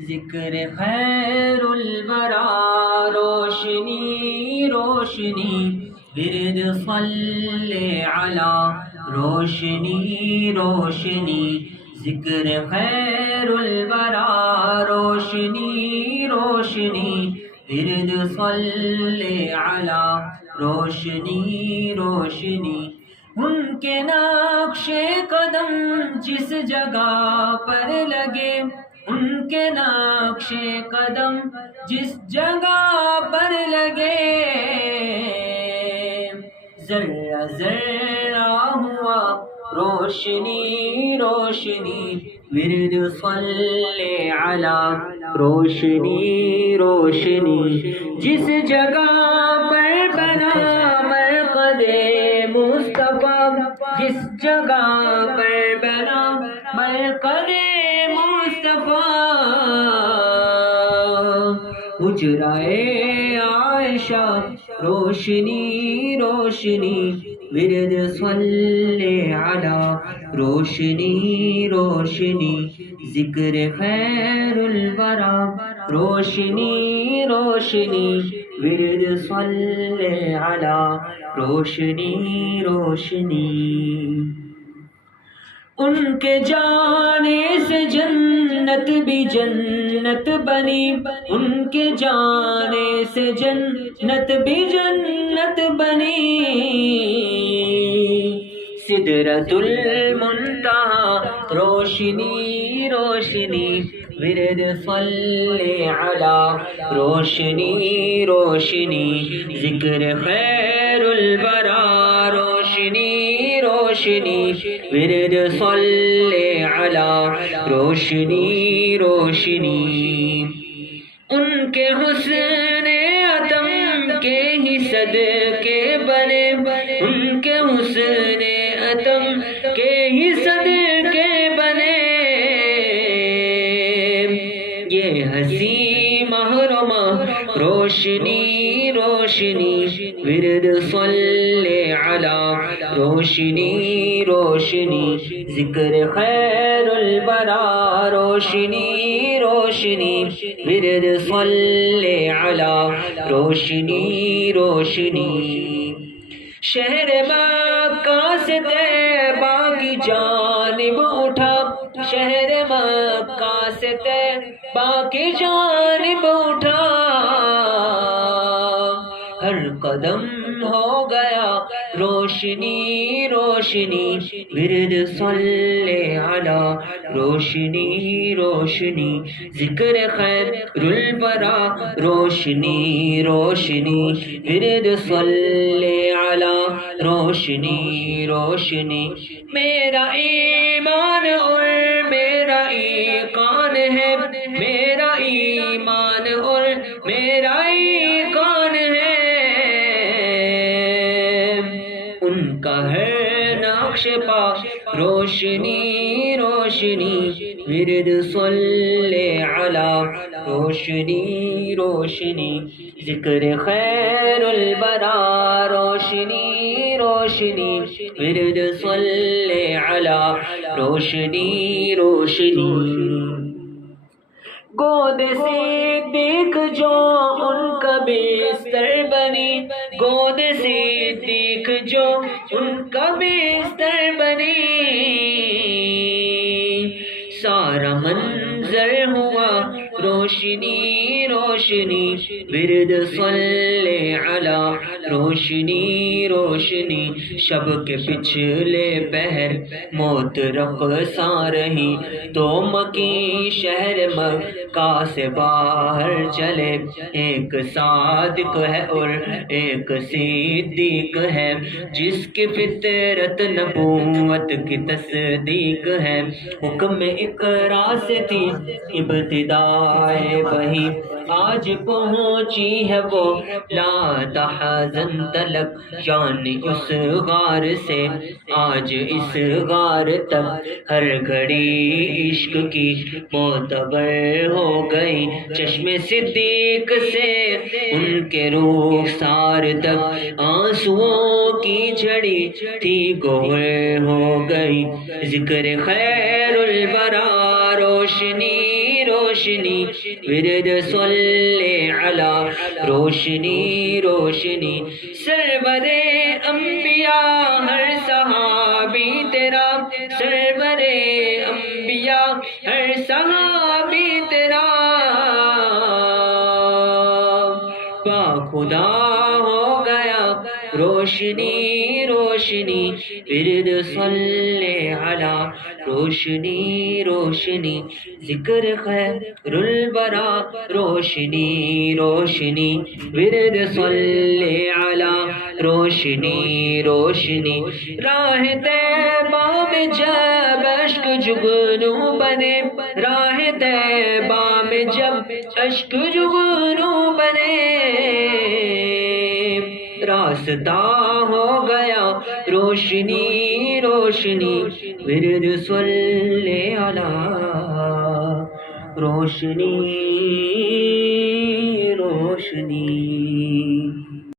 ذکر خیر الورا روشنی روشنی، ورد صلی علی روشنی روشنی، ذکر خیر الورا روشنی روشنی، ورد صلی علی روشنی روشنی۔ ان کے نقش قدم جس جگہ پر لگے، ان کے نقش قدم جس جگہ پر لگے، ذرہ ذرہ ہوا روشنی روشنی، ورد صلی علی روشنی روشنی، جس جگہ پر بنا مرقد مصطفیٰ، جس جگہ پر بنا مرقد مصطفیٰ، حجرہ عائشہ روشنی روشنی، ورد صلی علی روشنی روشنی، ذکر خیر الورا روشنی روشنی، ورد صلی علی روشنی روشنی۔ ان کے جانے سے جنت بھی جنت بنی، ان کے جانے سے جنت بھی جنت بنی، سدرۃ المنتہی روشنی روشنی، ورد صلی علی روشنی روشنی، ذکر خیر الورا روشنی روشنی، ورد صلی علی روشنی روشنی۔ ان کے حسن عتم کے ہی صدقے بنے، ان کے حسن عتم کے ہی صدقے بنے، یہ ہنسی محرمہ روشنی روشنی، ورد صلی علی روشنی روشنی، ذکر خیر الورا روشنی روشنی، ورد صلی علی روشنی روشنی۔ شہر مکہ سے طیبہ کی جانب اٹھا، شہر مکہ سے طیبہ کی جانب اٹھا، ہر قدم ہو گیا روشنی روشنی، ورد صلی علی روشنی روشنی، ذکر خیر الورا روشنی روشنی، ورد صلی علی روشنی روشنی۔ میرا ایمان اور میرا ایقان ہے، میرا ایمان اور میرا ایقان ہے، ان کا ہے نقش پا روشنی روشنی، ورد صلی علی روشنی روشنی، ذکر خیر الورا روشنی روشنی، ورد صلی علی روشنی روشنی۔ گود سے دیکھ جو ان کا بستر بنی، گود سے دیکھ جو ان کا بستر بنی، سارا منظر ہوا روشنی روشنی، ورد صلی علی روشنی روشنی، شب کے پچھلے پہر موت رقصاں رہی، تو مکی شہر مکہ سے باہر چلے، ایک صادق ہے اور ایک صدیق ہے، جس کی فطرت نبوت کی تصدیق ہے، حکم اقرا سے تھی ابتدائے وحی، آج پہنچی ہے وہ لا تحزن تلک، یعنی اس غار سے آج اس غار تک، ہر گھڑی عشق کی معتبر ہو گئی، چشم صدیق سے ان کے رخسار تک آنسوؤں کی جھڑی تھی گوہر ہو گئی، ذکر خیر الورا روشنی روشنی، روشنی ورد صلی علی روشنی روشنی سرور انبیاء ہر صحابی تیرا سرور انبیاء ہر صحابی تیرا پاک خدا ہو گیا روشنی روشنی ورد صلی علی روشنی روشنی ذکر خیر الورا روشنی روشنی ورد صلی علی روشنی روشنی راہ طیبہ میں جب اشک جگنو بنے راہ طیبہ میں جب اشک جگنو بنے راستہ ہو گیا روشنی روشنی ورد صلی علی روشنی روشنی